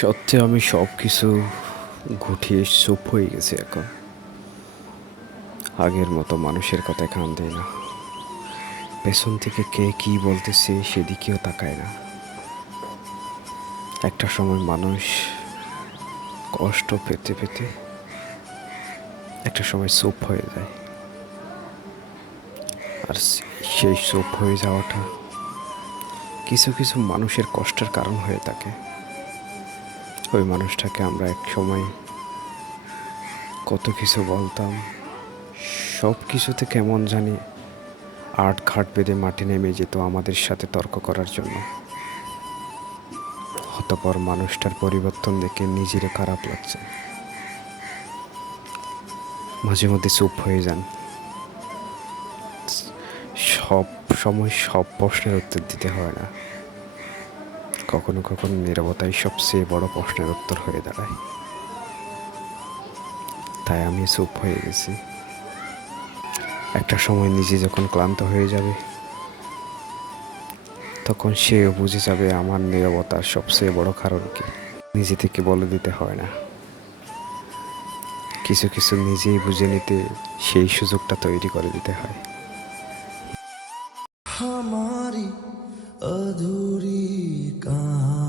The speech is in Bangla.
সত্যি আমি সব কিছু গুটিয়ে চুপ হয়ে গেছি এখন। আগের মতো মানুষের কথায় কান দেয় না, পেছন থেকে কে কি বলতেছে সেদিকেও তাকায় না। একটা সময় মানুষ কষ্ট পেতে পেতে একটা সময় চুপ হয়ে যায়, আর সেই চুপ হয়ে যাওয়াটা কিছু কিছু মানুষের কষ্টের কারণ হয়ে থাকে। ওই মানুষটাকে আমরা এক সময় কত কিছু বলতাম, সব কিছুতে কেমন জানি আট ঘাট বেঁধে মাটি নেমে যেত আমাদের সাথে তর্ক করার জন্য। অতঃপর মানুষটার পরিবর্তন দেখে নিজেরও খারাপ লাগছে। মাঝে মধ্যে চুপ হয়ে যান, সব সময় সব প্রশ্নের উত্তর দিতে হয় না। কখনো কখনো নীরবতাই সবচেয়ে বড় প্রশ্নের উত্তর হয়ে দাঁড়ায়। তাই আমি চুপ হয়ে গেছি। একটা সময় নিজে যখন ক্লান্ত হয়ে যাবে, তখন সেও বুঝে যাবে আমার নীরবতার সবচেয়ে বড় কারণ কি। নিজে থেকে বলে দিতে হয় না, কিছু কিছু নিজেই বুঝে নিতে সেই সুযোগটা তৈরি করে দিতে হয়। हमारी अधूरी कहानी।